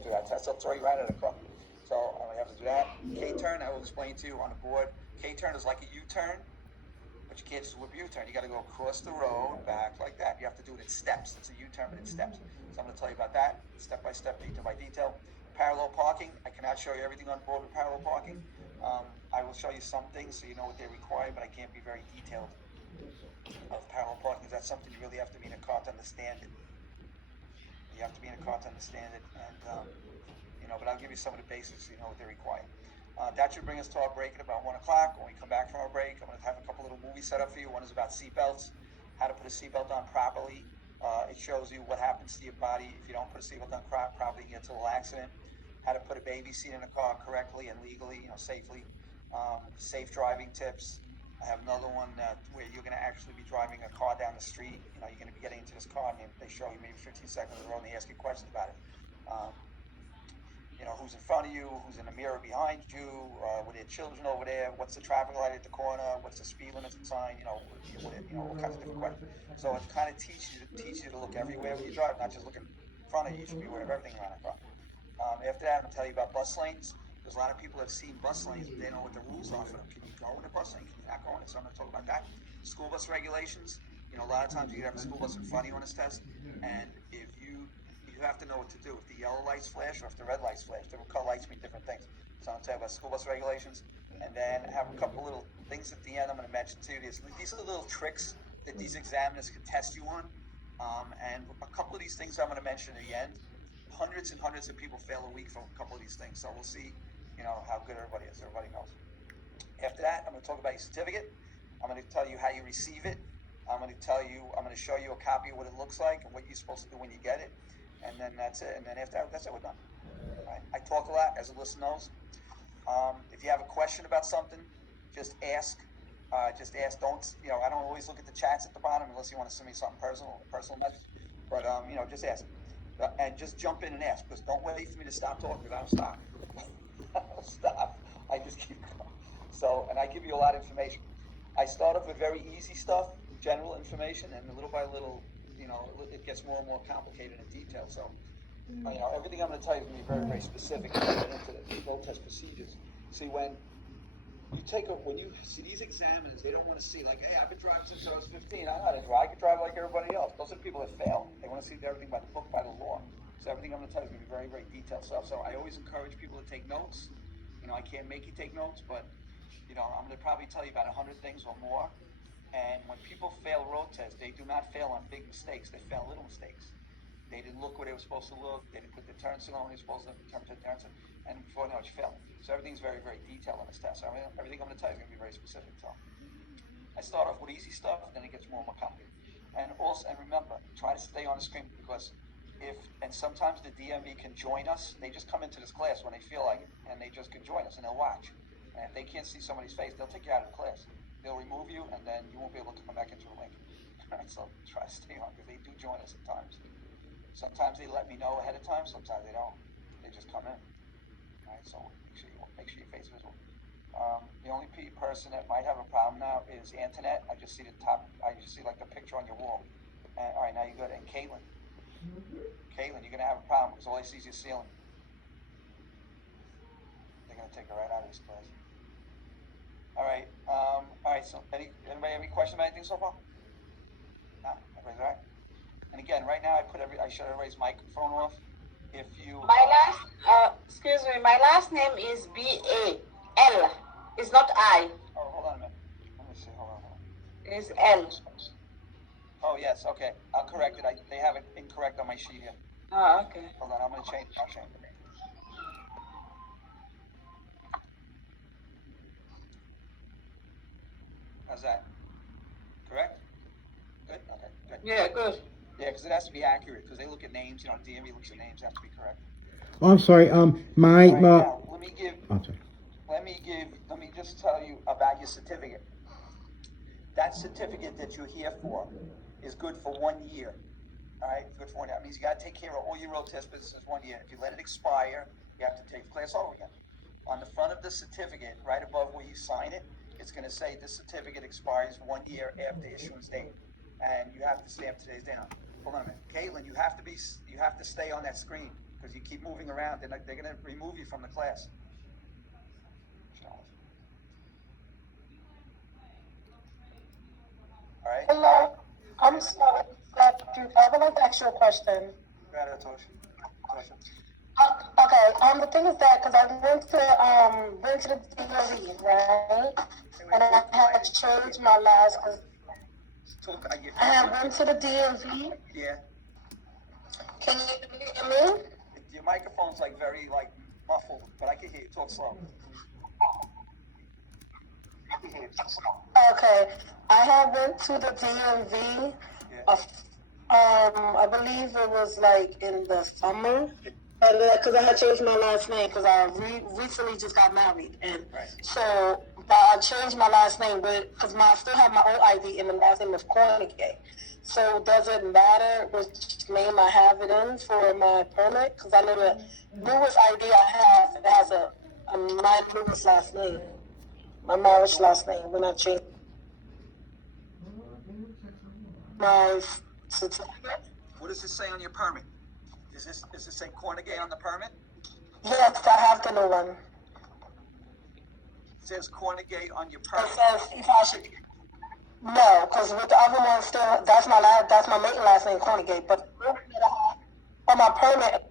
can't do that test. They'll throw you right out of the car. So I only have to do that. K-turn, I will explain to you on the board. K-turn is like a U-turn, but you can't just whip a U-turn. You got to go across the road, back like that. You have to do it in steps. It's a U-turn, but in steps. So I'm going to tell you about that, step by step, detail by detail. Parallel parking, I cannot show you everything on board with parallel parking. I will show you some things so you know what they require, but I can't be very detailed of parallel parking, because that's something you really have to be in a car to understand it. You have to be in a car to understand it, and but I'll give you some of the basics so you know what they require. That should bring us to our break at about 1 o'clock. When we come back from our break, I'm going to have a couple little movies set up for you. One is about seatbelts, how to put a seatbelt on properly. It shows you what happens to your body if you don't put a seatbelt on properly, you get into a little accident. How to put a baby seat in a car correctly and legally, safely. Safe driving tips. I have another one where you're going to actually be driving a car down the street. You're going to be getting into this car, and they show you maybe 15 seconds in a row, and they ask you questions about it. Who's in front of you, who's in the mirror behind you, were there children over there, what's the traffic light at the corner, what's the speed limit sign, all kinds of different questions. So it kind of teaches you to look everywhere when you drive, not just look in front of you. You should be aware of everything around the car. After that, I'm going to tell you about bus lanes. There's a lot of people that have seen bus lanes, but they know what the rules are for them. Can you go in a bus lane? Can you not go in it? So I'm going to talk about that. School bus regulations. A lot of times you have a school bus in front of you on this test, and if you have to know what to do. If the yellow lights flash or if the red lights flash, different color lights mean different things. So I'm going to tell you about school bus regulations, and then have a couple little things at the end I'm going to mention to you. These are the little tricks that these examiners can test you on, and a couple of these things I'm going to mention at the end. Hundreds and hundreds of people fail a week from a couple of these things, so we'll see, how good everybody is. Everybody knows. After that, I'm going to talk about your certificate. I'm going to tell you how you receive it. I'm going to show you a copy of what it looks like and what you're supposed to do when you get it. And then that's it. And then after that, that's it. We're done. Right? I talk a lot, as the listener knows. If you have a question about something, just ask. Don't, I don't always look at the chats at the bottom unless you want to send me something personal message. But, just ask. And just jump in and ask, because don't wait for me to stop talking, because I don't stop. I don't stop. I just keep going. So, and I give you a lot of information. I start off with very easy stuff, general information, and little by little, it gets more and more complicated in detail. So, everything I'm going to tell you is going to be very, very specific into the road test procedures. See, when you see these examiners, they don't want to see like, hey, I've been driving since I was 15. I know how to drive. I can drive like everybody else. Those are the people that fail. They want to see everything by the book, by the law. So everything I'm going to tell you is going to be very, very detailed stuff. So I always encourage people to take notes. I can't make you take notes, but I'm going to probably tell you about 100 things or more. And when people fail road tests, they do not fail on big mistakes. They fail little mistakes. They didn't look where they were supposed to look. They didn't put the turn signal when they were supposed to turn to the turn signal. And before they know it, you fail. So everything's very, very detailed on this test. So everything I'm going to tell you is going to be very specific. So I start off with easy stuff, then it gets more and more complicated. And remember, try to stay on the screen, because sometimes the DMV can join us. They just come into this class when they feel like it, and they just can join us, and they'll watch. And if they can't see somebody's face, they'll take you out of the class. They'll remove you, and then you won't be able to come back into the link. So try to stay on, because they do join us at times. Sometimes they let me know ahead of time. Sometimes they don't. They just come in. All right. So make sure your face is visible. The only person that might have a problem now is Antoinette. I just see the top. I just see like the picture on your wall. All right, now you're good. And Caitlin, you're gonna have a problem because all I see is your ceiling. They're gonna take her right out of this class. All right. So anybody have any question about anything so far? No. Everybody's all right. And again, right now I shut everybody's microphone off. If you my last name is B-A-L. It's not I. Oh, hold on a minute. Let me see. Hold on. It's L. Oh, yes. Okay. I'll correct it. They have it incorrect on my sheet here. Oh, okay. Hold on. I'm going to change it. I'll change it. How's that? Correct? Good? Okay. Good. Yeah, good. Yeah, because it has to be accurate, because they look at names. DMV looks at names. It has to be correct. Oh, I'm sorry. Now, let me just tell you about your certificate. That certificate that you're here for is good for 1 year. All right, good for 1 year. That means you got to take care of all your road test businesses 1 year. If you let it expire, you have to take the class over again. On the front of the certificate, right above where you sign it, it's going to say this certificate expires 1 year after issuance date, and you have to stamp today's date on it. Hold on a minute, Caitlin. You have to stay on that screen. because you keep moving around. They're gonna remove you from the class. All right. Hello. I'm sorry. I would like to ask you a question. Go ahead, Tosha. Okay. The thing is that because I went to the DMV, right? And I had to change my last. I had went to the DMV. Yeah. Can you hear me? Your microphone's like very like muffled, but I can hear you. Talk slow. Okay. I had went to the DMV. Yeah. I believe it was like in the summer. Because I had changed my last name because I recently just got married, and Right. so but I changed my last name, but because I still have my old ID and the last name is Cornegay. So does it matter which name I have it in for my permit? Because I know the newest ID I have it has my newest last name, my marriage last name when I changed my certificate. What does it say on your permit? Does it say Cornegay on the permit? Yes, I have the new one. It says Cornegay on your It permit. says if I should. No, because with the other one still, that's my maiden last name, Cornegate. But on my permit,